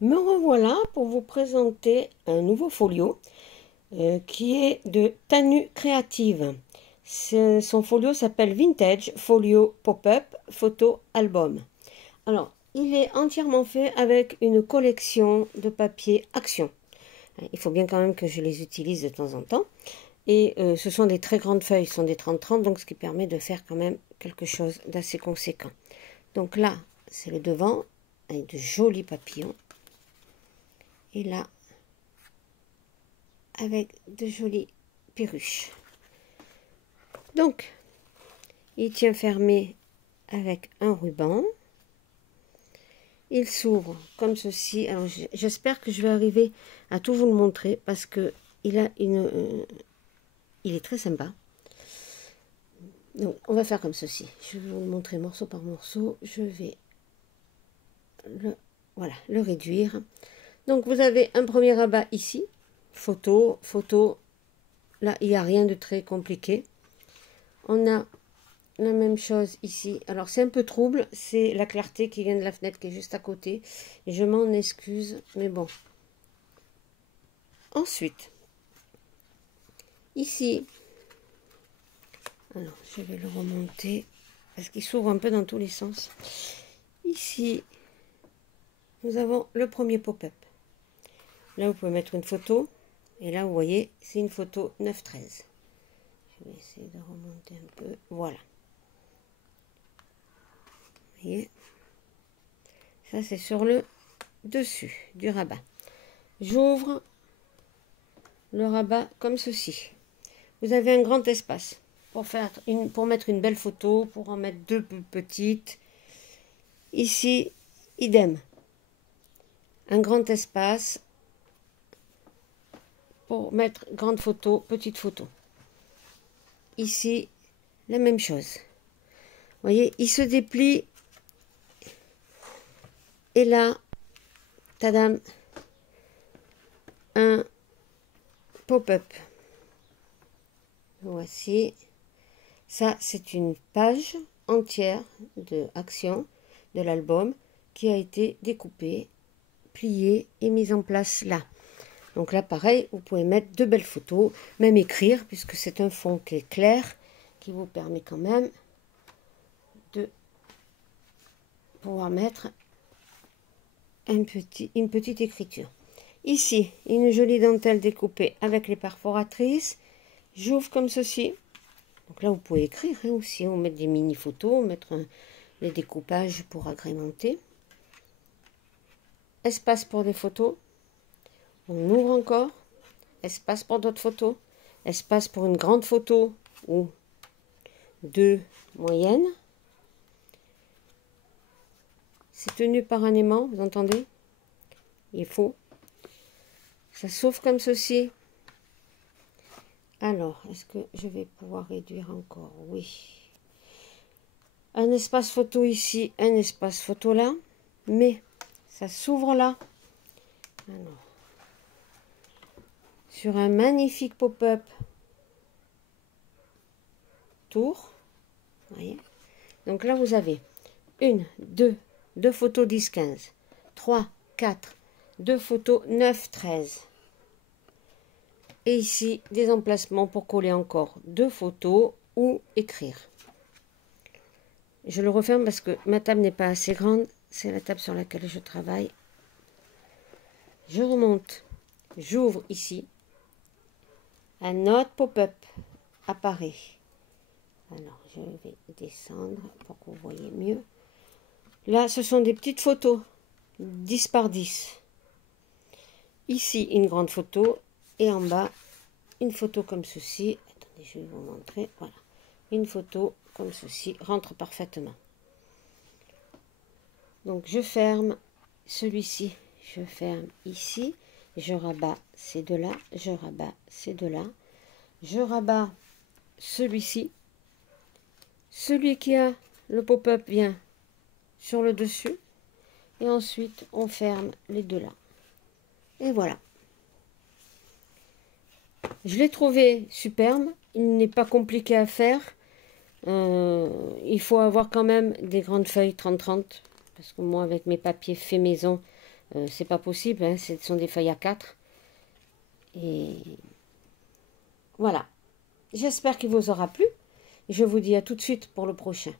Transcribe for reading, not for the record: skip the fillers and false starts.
Me revoilà pour vous présenter un nouveau folio qui est de Tanu Creative. Son folio s'appelle Vintage Folio Pop-up Photo Album. Alors, il est entièrement fait avec une collection de papier Action. Il faut bien quand même que je les utilise de temps en temps. Et ce sont des très grandes feuilles, ce sont des 30-30, donc ce qui permet de faire quand même quelque chose d'assez conséquent. Donc là, c'est le devant, avec de jolis papillons. Et là, avec de jolies perruches. Donc, il tient fermé avec un ruban. Il s'ouvre comme ceci. Alors, j'espère que je vais arriver à tout vous le montrer parce que il a il est très sympa. Donc, on va faire comme ceci. Je vais vous le montrer morceau par morceau. Je vais le réduire. Donc, vous avez un premier rabat ici. Photo, photo. Là, il n'y a rien de très compliqué. On a la même chose ici. Alors, c'est un peu trouble. C'est la clarté qui vient de la fenêtre qui est juste à côté. Et je m'en excuse, mais bon. Ensuite, ici, alors, je vais le remonter parce qu'il s'ouvre un peu dans tous les sens. Ici, nous avons le premier pop-up. Là, vous pouvez mettre une photo. Et là, vous voyez, c'est une photo 9-13. Je vais essayer de remonter un peu. Voilà. Vous voyez, ça, c'est sur le dessus du rabat. J'ouvre le rabat comme ceci. Vous avez un grand espace pour mettre une belle photo, pour en mettre deux plus petites. Ici, idem. Un grand espace pour mettre grande photo, petite photo. Ici, la même chose. Vous voyez, il se déplie. Et là, tadam, un pop-up. Voici. Ça, c'est une page entière de action de l'album qui a été découpée, pliée et mise en place là. Donc là, pareil, vous pouvez mettre de belles photos, même écrire, puisque c'est un fond qui est clair, qui vous permet quand même de pouvoir mettre une petite écriture. Ici, une jolie dentelle découpée avec les perforatrices. J'ouvre comme ceci. Donc là, vous pouvez écrire aussi, ou mettre des mini-photos, mettre les découpages pour agrémenter. Espace pour des photos. On ouvre encore. Espace pour d'autres photos. Espace pour une grande photo ou deux moyennes. C'est tenu par un aimant, vous entendez? Il faut. Ça s'ouvre comme ceci. Alors, est-ce que je vais pouvoir réduire encore? Oui. Un espace photo ici, un espace photo là. Mais ça s'ouvre là. Alors, sur un magnifique pop-up tour. Voyez. Donc là, vous avez une, deux photos 10-15, 3, 4, deux photos 9-13. Et ici, des emplacements pour coller encore deux photos ou écrire. Je le referme parce que ma table n'est pas assez grande. C'est la table sur laquelle je travaille. Je remonte. J'ouvre ici. Un autre pop-up apparaît. Alors, je vais descendre pour que vous voyez mieux. Là, ce sont des petites photos. 10 par 10. Ici, une grande photo. Et en bas, une photo comme ceci. Attendez, je vais vous montrer. Voilà. Une photo comme ceci rentre parfaitement. Donc, je ferme celui-ci. Je ferme ici. Je rabats ces deux-là. Je rabats ces deux-là. Je rabats celui-ci. Celui qui a le pop-up vient sur le dessus. Et ensuite, on ferme les deux-là. Et voilà. Je l'ai trouvé superbe. Il n'est pas compliqué à faire. Il faut avoir quand même des grandes feuilles 30-30. Parce que moi, avec mes papiers faits maison, C'est pas possible, hein, ce sont des feuilles à 4. Et voilà. J'espère qu'il vous aura plu. Je vous dis à tout de suite pour le prochain.